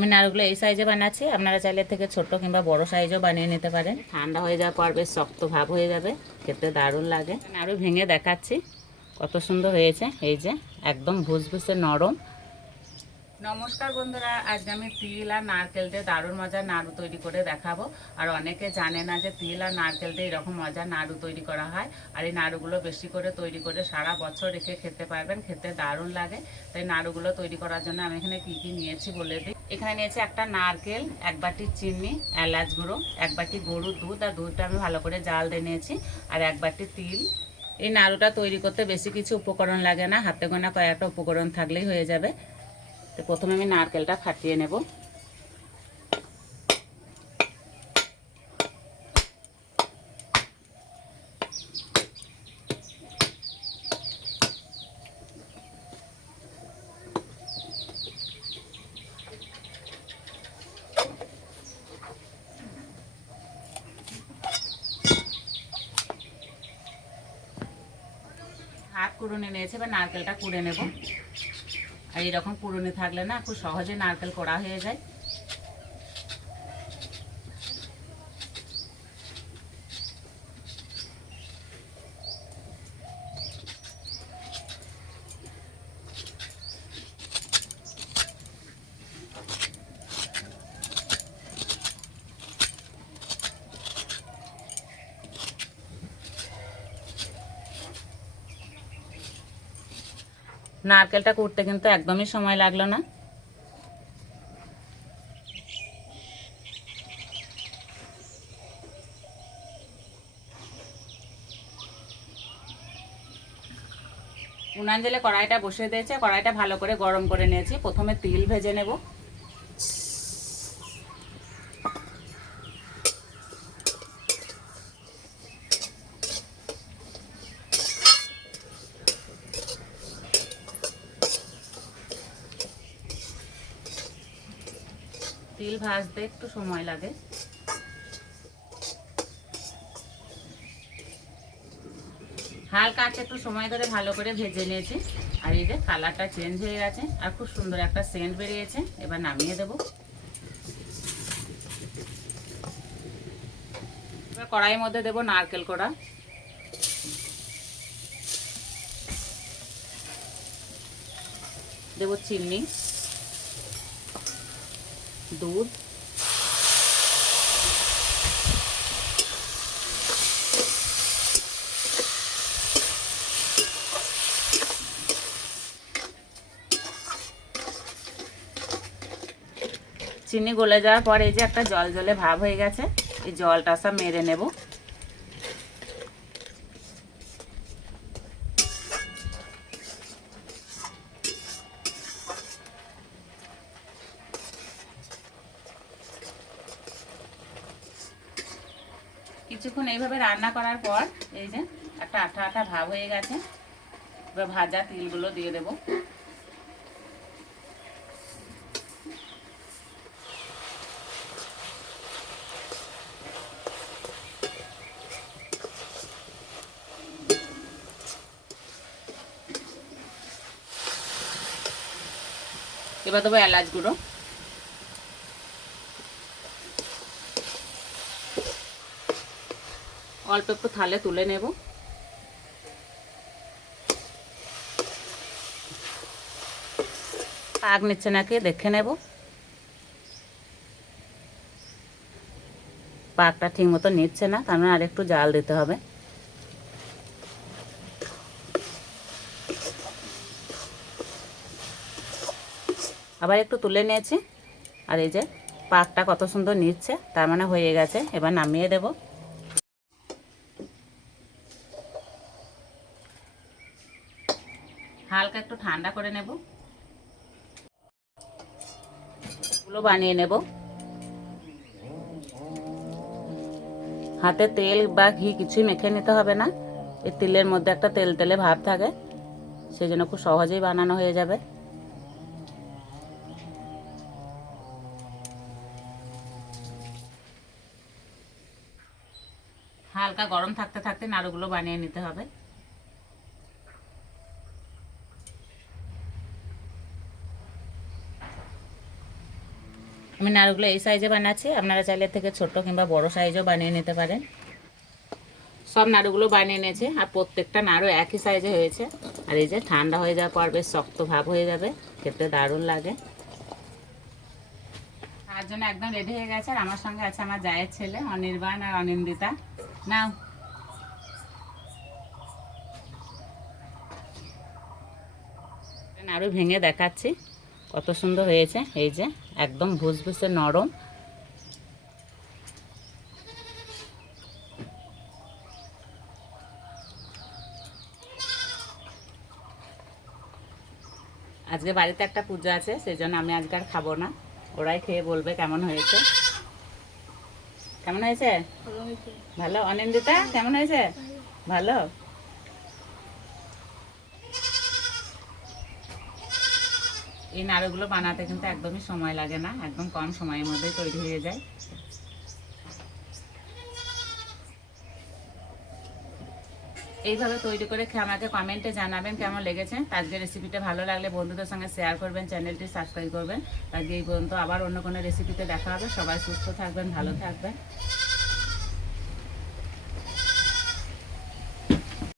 আমি নাড়ুগুলো এই সাইজে বানাচ্ছি, আপনারা চাইলে থেকে ছোট কিংবা বড় সাইজও বানিয়ে নিতে পারেন। ঠান্ডা হয়ে যাওয়ার পর বেশ শক্ত ভাব হয়ে যাবে, খেতে দারুণ লাগে। নাড়ু ভেঙে দেখাচ্ছি কত সুন্দর হয়েছে, এই যে একদম ভুসভুসে নরম। নমস্কার বন্ধুরা, আজ আমি তিল আর নারকেল দিয়ে দারুণ মজার নাড়ু তৈরি করে দেখাবো। আর অনেকে জানে না যে তিল আর নারকেল দিয়ে এরকম মজার নাড়ু তৈরি করা হয়। আর এই নাড়ুগুলো বেশি করে তৈরি করে সারা বছর রেখে খেতে পারবেন, খেতে দারুণ লাগে। তাই নাড়ুগুলো তৈরি করার জন্য আমি এখানে কী কী নিয়েছি বলে দিই। এখানে নিয়েছি একটা নারকেল, 1 বাটি চিনি, এলাচ গুঁড়ো, 1 বাটি গরুর দুধ, আর দুধটা আমি ভালো করে জাল দিয়ে নিয়েছি, আর 1 বাটি তিল। এই নাড়ুটা তৈরি করতে বেশি কিছু উপকরণ লাগে না, হাতে গোনা কয়েকটা উপকরণ থাকলেই হয়ে যাবে। তো প্রথমে আমি নারকেলটা ফাটিয়ে নেব। হাত কুড়ুনি নিয়েছে, এবার নারকেলটা কুড়ে নেব। আর এরকম কুড়ুনি থাকলে না খুব সহজে নারকেল কোড়া হয়ে যায়। নারকেলটা কুড়তে কিন্তু একদমই সময় লাগলো না। উনান জেলে কড়াইটা বসিয়ে দিয়েছে, কড়াইটা ভালো করে গরম করে নিয়েছি। প্রথমে তিল ভেজে নেব। তিল ভাজতে একটু সময় লাগে। হালকা আছে একটু সময় ধরে ভালো করে ভেজে নিয়েছি। আর এই যে কালারটা চেঞ্জ হয়ে গেছে আর খুব সুন্দর একটা সেন্ট বেরিয়েছে। এবার নামিয়ে দেব। এবার কড়াইয়ের মধ্যে দেব নারকেল কোড়া, দেব চিনি, দুধ, চিনি গলে যাওয়ার পর এই যে একটা জল জলে ভাব হয়ে গেছে, এই জলটা সব মেরে নেব। কিছুক্ষণ এইভাবে রান্না করার পর এই যে একটা আঠা আঠা ভাব হয়ে গেছে। এবার ভাজা তিলগুলো দিয়ে দেব। এবার দেবো এলাচ গুঁড়ো, অল্প একটু থালে তুলে নেব। পাক নিচ্ছে নাকি দেখে নেব। পাকটা ঠিক মতো নিচ্ছে না, তার মানে আর একটু জাল দিতে হবে। আবার একটু তুলে নিয়েছি। আর এই যে পাকটা কত সুন্দর নিচ্ছে, তার মানে হয়ে গেছে। এবার নামিয়ে দেব। হালকা একটু ঠান্ডা করে নেব, এগুলো বানিয়ে নেব। হাতে তেল বা ঘি কিছুই মেখে নিতে হবে না, এই তিলের মধ্যে একটা তেল তেলে ভাব থাকে, সেই জন্য খুব সহজেই বানানো হয়ে যাবে। হালকা গরম থাকতে থাকতে নাড়ুগুলো বানিয়ে নিতে হবে। আমি নাড়ুগুলো এই সাইজে বানাচ্ছি, আপনারা চাইলে এর থেকে ছোট কিংবা বড় সাইজও বানিয়ে নিতে পারেন। সব নাড়ুগুলো বানিয়ে নিয়েছে আর প্রত্যেকটা নাড়ু একই সাইজে হয়েছে। আর এই যে ঠান্ডা হয়ে যাওয়ার পর বেশ শক্ত ভাব হয়ে যাবে, খেতে দারুণ লাগে। তার জন্য একদম রেডি হয়ে গেছে। আর আমার সঙ্গে আছে আমার জায়ের ছেলে অনির্বাণ আর অনিন্দিতা। নাও নাড়ু ভেঙে দেখাচ্ছি কত সুন্দর হয়েছে। এই যে একদম ভুসভুসে নরম। আজকে বাড়িতে একটা পুজো আছে, সেই জন্য আমি আজকে আর খাবো না, ওরাই খেয়ে বলবে কেমন হয়েছে। কেমন হয়েছে? ভালো। অনিন্দিতা কেমন হয়েছে? ভালো। এই নাড়ুগুলো বানাতে কিন্তু একদমই সময় লাগে না, একদম কম সময়ের মধ্যেই তৈরি হয়ে যায়। এইভাবে তৈরি করে খেয়ে আমাকে কমেন্টে জানাবেন কেমন লেগেছে। আজকে রেসিপিটা ভালো লাগলে বন্ধুদের সঙ্গে শেয়ার করবেন, চ্যানেলটি সাবস্ক্রাইব করবেন। আজকে এই পর্যন্ত, আবার অন্য কোনো রেসিপিতে দেখা হবে। সবাই সুস্থ থাকবেন, ভালো থাকবেন।